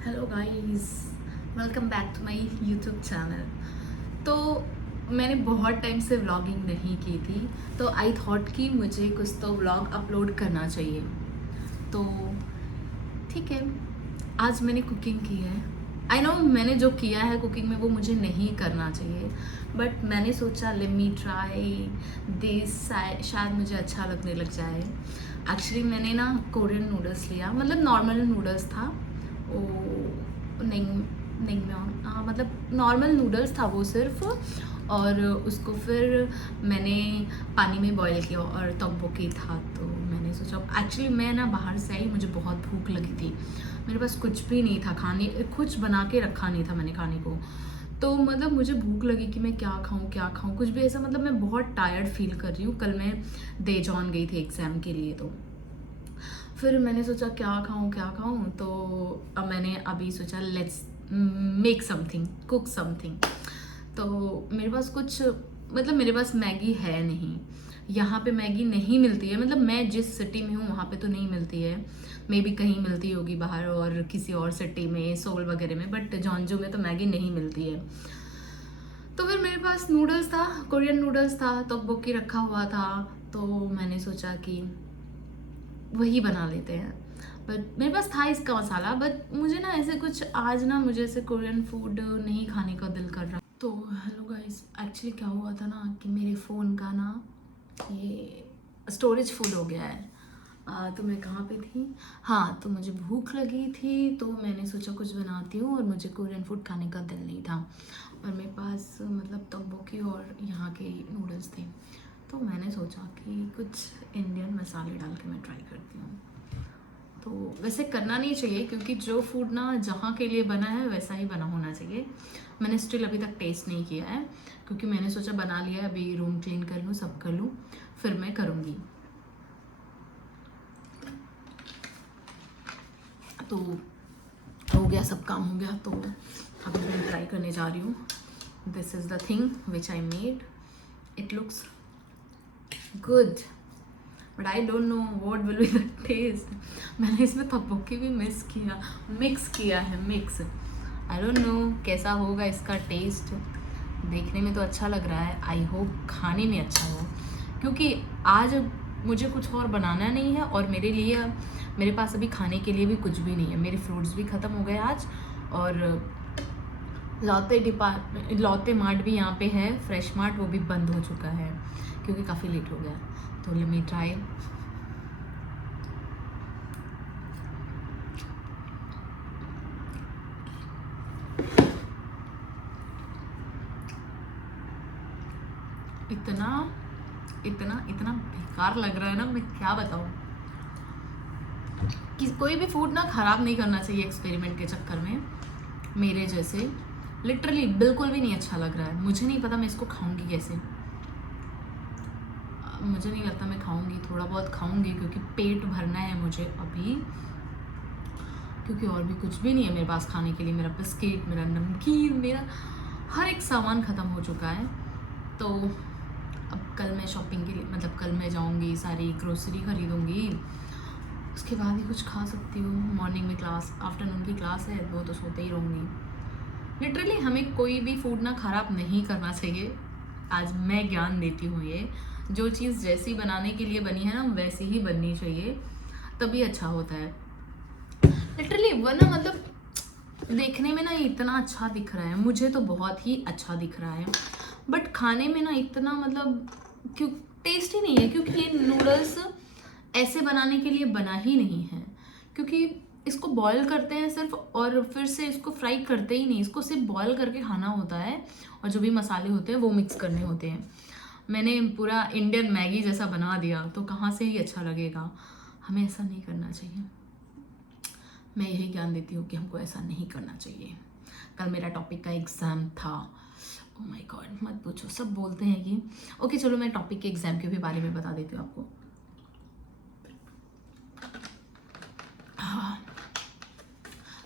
Hello guys, welcome back to my YouTube channel. तो मैंने बहुत टाइम से व्लॉगिंग नहीं की थी, तो आई थॉट कि मुझे कुछ तो व्लॉग अपलोड करना चाहिए। तो ठीक है, आज मैंने कुकिंग की है। आई नो मैंने जो किया है कुकिंग में वो मुझे नहीं करना चाहिए, बट मैंने सोचा लेट मी ट्राई दिस, शायद मुझे अच्छा लगने लग जाए। एक्चुअली मैंने ना कोरियन नूडल्स लिया, मतलब नॉर्मल नूडल्स था वो, नहीं नहीं हाँ मतलब नॉर्मल नूडल्स था वो सिर्फ, और उसको फिर मैंने पानी में बॉईल किया और तब्बोकी था। तो मैंने सोचा, एक्चुअली मैं ना बाहर से आई, मुझे बहुत भूख लगी थी, मेरे पास कुछ भी नहीं था खाने, कुछ बना के रखा नहीं था मैंने खाने को। तो मतलब मुझे भूख लगी कि मैं क्या खाऊं कुछ भी ऐसा, मतलब मैं बहुत टायर्ड फील कर रही हूँ। कल मैं देजॉन गई थी एग्ज़ाम के लिए, तो फिर मैंने सोचा क्या खाऊं। तो अब मैंने अभी सोचा let's make something, cook something. तो मेरे पास कुछ, मतलब मेरे पास मैगी है नहीं, यहाँ पे मैगी नहीं मिलती है, मतलब मैं जिस सिटी में हूँ वहाँ पे तो नहीं मिलती है, मे बी कहीं मिलती होगी बाहर और किसी और सिटी में, सोल वगैरह में, बट जॉन्जू में तो मैगी नहीं मिलती है। तो फिर मेरे पास नूडल्स था, कोरियन नूडल्स था, तोकबोकी रखा हुआ था। तो मैंने सोचा कि वही बना लेते हैं। बट मेरे पास था इसका मसाला, बट मुझे ना ऐसे कुछ आज ना मुझे ऐसे कोरियन फूड नहीं खाने का दिल कर रहा। तो हेलो गाइस, एक्चुअली क्या हुआ था ना कि मेरे फ़ोन का ना ये स्टोरेज फुल हो गया है। तो मैं कहाँ पे थी, हाँ, तो मुझे भूख लगी थी तो मैंने सोचा कुछ बनाती हूँ, और मुझे कोरियन फूड खाने का दिल नहीं था, और मेरे पास मतलब तब्बोकी और यहाँ के नूडल्स थे। तो मैंने सोचा कि कुछ इंडियन मसाले डाल के मैं ट्राई करती हूँ। तो वैसे करना नहीं चाहिए, क्योंकि जो फूड ना जहाँ के लिए बना है वैसा ही बना होना चाहिए। मैंने स्टिल अभी तक टेस्ट नहीं किया है, क्योंकि मैंने सोचा बना लिया है, अभी रूम क्लीन कर लूँ, सब कर लूँ, फिर मैं करूँगी। तो हो गया, सब काम हो गया, तो अभी मैं ट्राई करने जा रही हूँ। This is the thing which I made, it looks good, but I don't know what will be the taste. मैंने इसमें तब्बोकी भी मिक्स किया है, मिक्स। आई डोंट नो कैसा होगा इसका टेस्ट। देखने में तो अच्छा लग रहा है, आई होप खाने में अच्छा हो, क्योंकि आज मुझे कुछ और बनाना नहीं है, और मेरे लिए मेरे पास अभी खाने के लिए भी कुछ भी नहीं है। मेरे फ्रूट्स भी ख़त्म हो गए आज, और लौते मार्ट भी यहाँ पे है, फ्रेश मार्ट, वो भी बंद हो चुका है क्योंकि काफ़ी लेट हो गया। तो लेट मी ट्राई। इतना इतना इतना बेकार लग रहा है ना, मैं क्या बताऊँ। कि कोई भी फूड ना ख़राब नहीं करना चाहिए एक्सपेरिमेंट के चक्कर में, मेरे जैसे लिटरली बिल्कुल भी नहीं अच्छा लग रहा है। मुझे नहीं पता मैं इसको खाऊंगी कैसे, मुझे नहीं लगता मैं खाऊंगी, थोड़ा बहुत खाऊंगी क्योंकि पेट भरना है मुझे अभी, क्योंकि और भी कुछ भी नहीं है मेरे पास खाने के लिए। मेरा बिस्किट, मेरा नमकीन, मेरा हर एक सामान ख़त्म हो चुका है। तो अब कल मैं शॉपिंग के लिए, मतलब कल मैं जाऊंगी, सारी ग्रोसरी खरीदूंगी, उसके बाद ही कुछ खा सकती हूँ। मॉर्निंग में क्लास, आफ्टरनून की क्लास है, वो तो सोते ही रहूँगी। लिटरली हमें कोई भी फूड ना ख़राब नहीं करना चाहिए। आज मैं ज्ञान देती हूँ, ये जो चीज़ जैसी बनाने के लिए बनी है ना वैसी ही बननी चाहिए, तभी अच्छा होता है। लिटरली वरना मतलब देखने में ना ये इतना अच्छा दिख रहा है, मुझे तो बहुत ही अच्छा दिख रहा है, बट खाने में ना इतना मतलब क्यों टेस्ट ही नहीं है, क्योंकि ये नूडल्स ऐसे बनाने के लिए बना ही नहीं है। क्योंकि इसको बॉईल करते हैं सिर्फ, और फिर से इसको फ्राई करते ही नहीं, इसको सिर्फ बॉईल करके खाना होता है, और जो भी मसाले होते हैं वो मिक्स करने होते हैं। मैंने पूरा इंडियन मैगी जैसा बना दिया, तो कहाँ से ही अच्छा लगेगा। हमें ऐसा नहीं करना चाहिए। मैं यही ज्ञान देती हूँ कि हमको ऐसा नहीं करना चाहिए। कल मेरा टॉपिक का एग्ज़ाम था, ओह माय गॉड मत पूछो, सब बोलते हैं कि ओके चलो मैं टॉपिक के एग्ज़ाम के भी बारे में बता देती हूँ आपको। हाँ,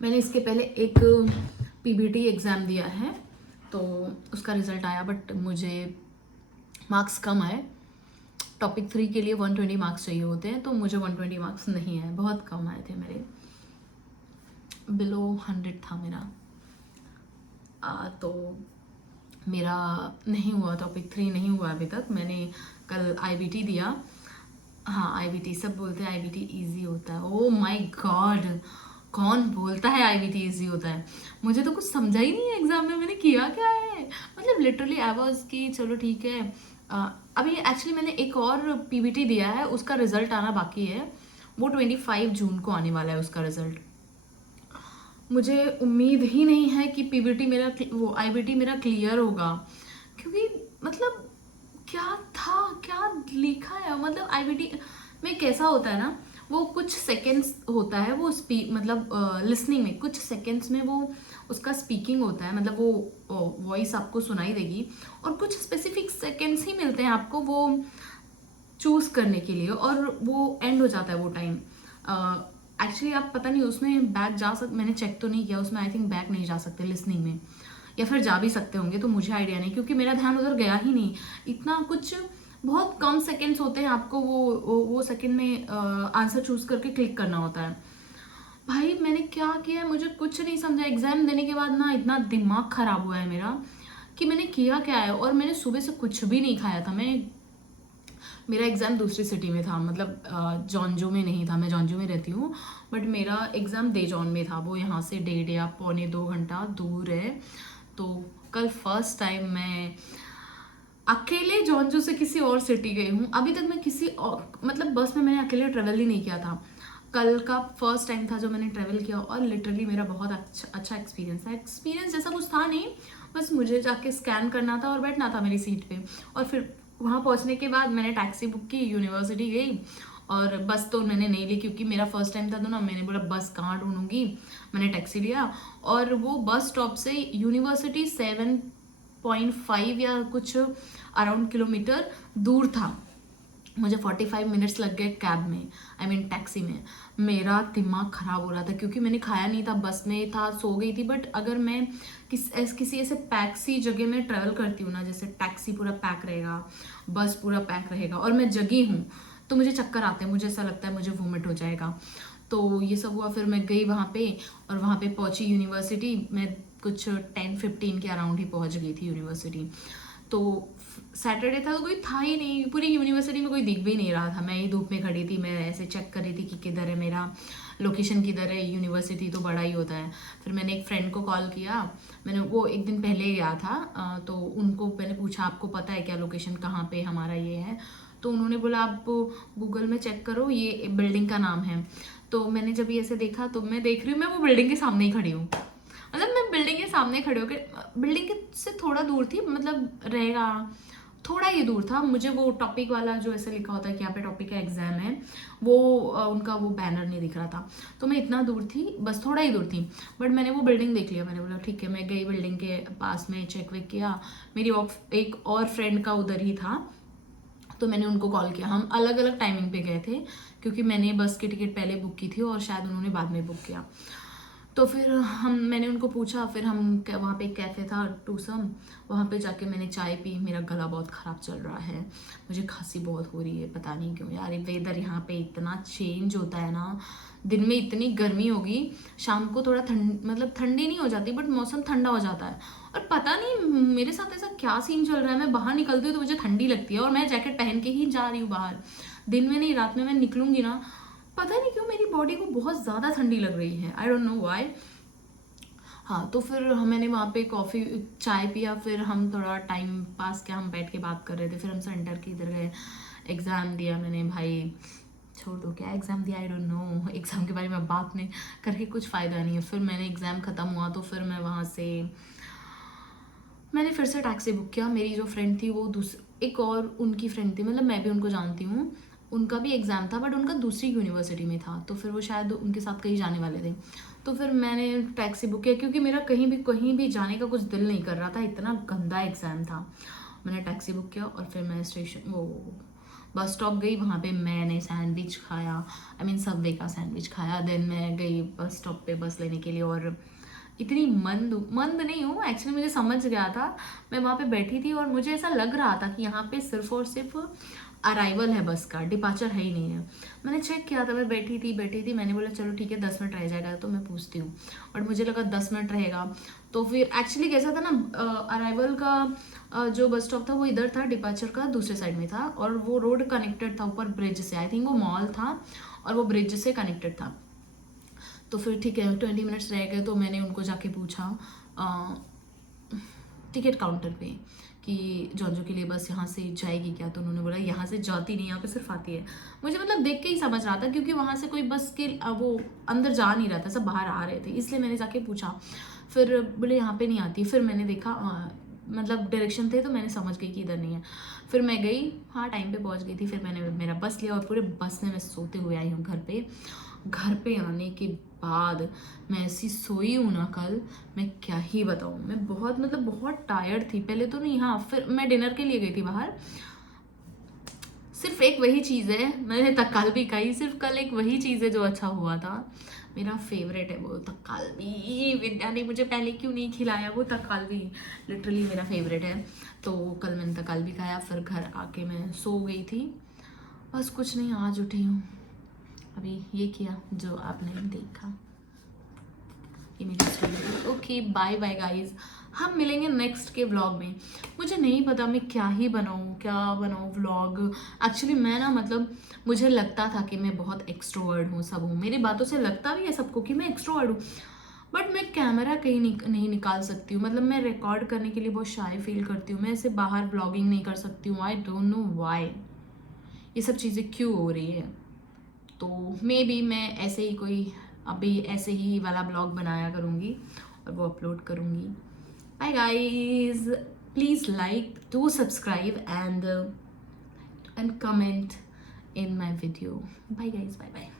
मैंने इसके पहले एक पीबीटी एग्ज़ाम दिया है, तो उसका रिज़ल्ट आया, बट मुझे मार्क्स कम आए। टॉपिक 3 के लिए 120 मार्क्स चाहिए होते हैं, तो मुझे 120 मार्क्स नहीं आए, बहुत कम आए थे मेरे। बिलो 100 था मेरा। तो मेरा नहीं हुआ, टॉपिक 3 नहीं हुआ अभी तक। मैंने कल आईबीटी दिया। हाँ, आईबीटी सब बोलते हैं आईबीटी इजी होता है। ओ माय गॉड, कौन बोलता है आईबीटी इजी होता है? मुझे तो कुछ समझा ही नहीं है एग्जाम में, मैंने किया क्या है। मतलब लिटरली आई वाज कि चलो ठीक है। अभी एक्चुअली मैंने एक और पीबीटी दिया है, उसका रिजल्ट आना बाकी है। वो 25 जून को आने वाला है उसका रिजल्ट। मुझे उम्मीद ही नहीं है कि पीबीटी मेरा, वो आईबीटी मेरा क्लियर होगा, क्योंकि मतलब क्या था, क्या लिखा है। मतलब आईबीटी में कैसा होता है ना, वो कुछ सेकंड्स होता है वो स्पीक, मतलब लिसनिंग में कुछ सेकंड्स में वो उसका स्पीकिंग होता है, मतलब वो वॉइस आपको सुनाई देगी, और कुछ स्पेसिफिक सेकंड्स ही मिलते हैं आपको वो चूज करने के लिए, और वो एंड हो जाता है वो टाइम। एक्चुअली आप पता नहीं उसमें बैक जा मैंने चेक तो नहीं किया, उसमें आई थिंक बैक नहीं जा सकते लिसनिंग में, या फिर जा भी सकते होंगे, तो मुझे आइडिया नहीं, क्योंकि मेरा ध्यान उधर गया ही नहीं। इतना कुछ, बहुत कम सेकंड्स होते हैं, आपको वो सेकंड में आंसर चूज करके क्लिक करना होता है। भाई मैंने क्या किया है, मुझे कुछ नहीं समझा। एग्जाम देने के बाद ना इतना दिमाग खराब हुआ है मेरा कि मैंने किया क्या है। और मैंने सुबह से कुछ भी नहीं खाया था। मैं, मेरा एग्ज़ाम दूसरी सिटी में था, मतलब जॉनजो में नहीं था। मैं जॉनजो में रहती हूँ, बट मेरा एग्ज़ाम देजॉन में था। वो यहाँ से 1.5 या पौने 2 घंटा दूर है। तो कल फर्स्ट टाइम मैं अकेले जॉनजो से किसी और सिटी गई हूँ। अभी तक मैं किसी और, मतलब बस में मैंने अकेले ट्रेवल ही नहीं किया था। कल का फर्स्ट टाइम था जो मैंने ट्रेवल किया, और लिटरली मेरा बहुत अच्छा एक्सपीरियंस था। एक्सपीरियंस जैसा कुछ था नहीं, बस मुझे जाके स्कैन करना था और बैठना था मेरी सीट पे। और फिर वहाँ पहुँचने के बाद मैंने टैक्सी बुक की, यूनिवर्सिटी गई। और बस तो मैंने नहीं ली, क्योंकि मेरा फर्स्ट टाइम था, तो ना मैंने बोला बस कहाँ ढूंढूंगी। मैंने टैक्सी लिया, और वो बस स्टॉप से यूनिवर्सिटी 7.5 या कुछ अराउंड किलोमीटर दूर था। मुझे 45 मिनट्स लग गए कैब में, आई मीन टैक्सी में। मेरा दिमाग ख़राब हो रहा था, क्योंकि मैंने खाया नहीं था, बस में था, सो गई थी। बट अगर मैं किसी ऐसे पैक सी जगह में ट्रैवल करती हूँ ना, जैसे टैक्सी पूरा पैक रहेगा, बस पूरा पैक रहेगा, और मैं जगी हूँ, तो मुझे चक्कर आते हैं, मुझे ऐसा लगता है मुझे वोमिट हो जाएगा। तो ये सब हुआ। फिर मैं गई वहाँ पे, और वहाँ पे पहुँची यूनिवर्सिटी। मैं कुछ 10-15 के अराउंड ही पहुँच गई थी यूनिवर्सिटी। तो सैटरडे था, तो कोई था ही नहीं, पूरी यूनिवर्सिटी में कोई दिख भी नहीं रहा था। मैं ही धूप में खड़ी थी, मैं ऐसे चेक कर रही थी कि किधर है मेरा लोकेशन, किधर है। यूनिवर्सिटी तो बड़ा ही होता है। फिर मैंने एक फ्रेंड को कॉल किया, मैंने वो एक दिन पहले गया था, तो उनको मैंने पूछा आपको पता है क्या लोकेशन कहाँ पे हमारा ये है। तो उन्होंने बोला आप गूगल में चेक करो, ये बिल्डिंग का नाम है। तो मैंने जब ये ऐसे देखा, तो मैं देख रही हूँ मैं वो बिल्डिंग के सामने ही खड़ी हूँ। मतलब मैं बिल्डिंग के सामने खड़े होकर, बिल्डिंग के से थोड़ा दूर थी, मतलब रहेगा थोड़ा ही दूर था। मुझे वो टॉपिक वाला जो ऐसे लिखा होता है कि यहाँ पे टॉपिक का एग्जाम है, वो उनका वो बैनर नहीं दिख रहा था। तो मैं इतना दूर थी, बस थोड़ा ही दूर थी, बट मैंने वो बिल्डिंग देख लिया। मैंने बोला ठीक है। मैं गई बिल्डिंग के पास में, चेक वेक किया। मेरी एक और फ्रेंड का उधर ही था, तो मैंने उनको कॉल किया। हम अलग अलग टाइमिंग पे गए थे, क्योंकि मैंने बस की टिकट पहले बुक की थी, और शायद उन्होंने बाद में बुक किया। तो फिर मैंने उनको पूछा। फिर हम वहाँ पे एक कैफ़े था टूसम, वहाँ पे जाके मैंने चाय पी। मेरा गला बहुत ख़राब चल रहा है, मुझे खांसी बहुत हो रही है, पता नहीं क्यों यार। वेदर यहाँ पे इतना चेंज होता है ना, दिन में इतनी गर्मी होगी, शाम को थोड़ा मतलब ठंडी नहीं हो जाती, बट मौसम ठंडा हो जाता है। और पता नहीं मेरे साथ ऐसा क्या सीन चल रहा है, मैं बाहर निकलती हूँ तो मुझे ठंडी लगती है, और मैं जैकेट पहन के ही जा रही हूँ बाहर। दिन में नहीं, रात में मैं निकलूंगी ना, पता नहीं क्यों मेरी बॉडी को बहुत ज़्यादा ठंडी लग रही है, आई डोंट नो व्हाई। हाँ, तो फिर मैंने वहाँ पे कॉफ़ी चाय पिया। फिर हम थोड़ा टाइम पास किया, हम बैठ के बात कर रहे थे। फिर हम सेंटर के इधर गए, एग्ज़ाम दिया मैंने। भाई छोड़ दो, क्या एग्ज़ाम दिया, आई डोंट नो। एग्ज़ाम के बारे में बात नहीं करके कुछ फ़ायदा नहीं है। फिर मैंने एग्ज़ाम ख़त्म हुआ, तो फिर मैं वहाँ से, मैंने फिर से टैक्सी बुक किया। मेरी जो फ्रेंड थी वो एक और उनकी फ्रेंड थी, मतलब मैं भी उनको जानती हूँ, उनका भी एग्ज़ाम था, बट उनका दूसरी यूनिवर्सिटी में था, तो फिर वो शायद उनके साथ कहीं जाने वाले थे। तो फिर मैंने टैक्सी बुक किया, क्योंकि मेरा कहीं भी जाने का कुछ दिल नहीं कर रहा था, इतना गंदा एग्ज़ाम था। मैंने टैक्सी बुक किया, और फिर मैं स्टेशन वो बस स्टॉप गई। वहाँ पे मैंने सैंडविच खाया, आई मीन सबवे का सैंडविच खाया। देन मैं गई बस स्टॉप पे बस लेने के लिए, और इतनी मंद नहीं हूँ एक्चुअली, मुझे समझ गया था। मैं वहाँ पे बैठी थी, और मुझे ऐसा लग रहा था कि यहाँ पे सिर्फ और सिर्फ अराइवल है बस का, डिपार्चर है ही नहीं है। मैंने चेक किया था, मैं बैठी थी, मैंने बोला चलो ठीक है 10 मिनट रह जाएगा तो मैं पूछती हूँ, और मुझे लगा 10 मिनट रहेगा। तो फिर एक्चुअली कैसा था ना, अराइवल का जो बस स्टॉप था वो इधर था, डिपार्चर का दूसरे साइड में था, और वो रोड कनेक्टेड था ऊपर ब्रिज से, आई थिंक वो मॉल था और वो ब्रिज से कनेक्टेड था। तो फिर ठीक है 20 मिनट्स रह गए, तो मैंने उनको जाके पूछा टिकट काउंटर पे कि जॉन्जो के लिए बस यहाँ से जाएगी क्या, तो उन्होंने बोला यहाँ से जाती नहीं, यहाँ पे सिर्फ आती है। मुझे मतलब देख के ही समझ रहा था, क्योंकि वहाँ से कोई बस के वो अंदर जा नहीं रहा था, सब बाहर आ रहे थे, इसलिए मैंने जाके पूछा। फिर बोले यहाँ पे नहीं आती। फिर मैंने देखा मतलब डायरेक्शन थे तो मैंने समझ गई कि इधर नहीं है। फिर मैं गई, हाँ टाइम पे पहुँच गई थी। फिर मैंने मेरा बस लिया और पूरे बस में मैं सोते हुए आई हूँ घर पे। घर पे आने के बाद मैं ऐसी सोई हूँ ना कल, मैं क्या ही बताऊँ। मैं बहुत मतलब बहुत टायर्ड थी पहले तो नहीं, हाँ फिर मैं डिनर के लिए गई थी बाहर। सिर्फ एक वही चीज़ है, मैंने तक्कालबी खाई, सिर्फ कल एक वही चीज़ है जो अच्छा हुआ था। मेरा फेवरेट है वो तक्कालबी। विद्या ने मुझे पहले क्यों नहीं खिलाया वो तक्कालबी, लिटरली मेरा फेवरेट है। तो कल मैंने तक्कालबी खाया, फिर घर आके मैं सो गई थी। बस कुछ नहीं, आज उठी हूँ, अभी ये किया जो आपने देखा, ये मेरी story. Okay bye bye guys, हम मिलेंगे नेक्स्ट के व्लॉग में। मुझे नहीं पता मैं क्या ही बनाऊँ, क्या बनाऊँ व्लॉग। एक्चुअली मैं ना मतलब मुझे लगता था कि मैं बहुत एक्सट्रोवर्ड हूँ, सब हूँ, मेरी बातों से लगता भी है सबको कि मैं एक्सट्रोवर्ड हूँ, बट मैं कैमरा कहीं नहीं निकाल सकती हूँ। मतलब मैं रिकॉर्ड करने के लिए बहुत शाय फील करती हूँ, मैं ऐसे बाहर व्लॉगिंग नहीं कर सकती हूँ। आई डोंट नो वाई ये सब चीज़ें क्यों हो रही है। तो मे बी मैं ऐसे ही कोई अभी ऐसे ही वाला ब्लॉग बनाया करूँगी और वो अपलोड करूँगी। Bye guys, please like, do subscribe and comment in my video. Bye guys, bye bye.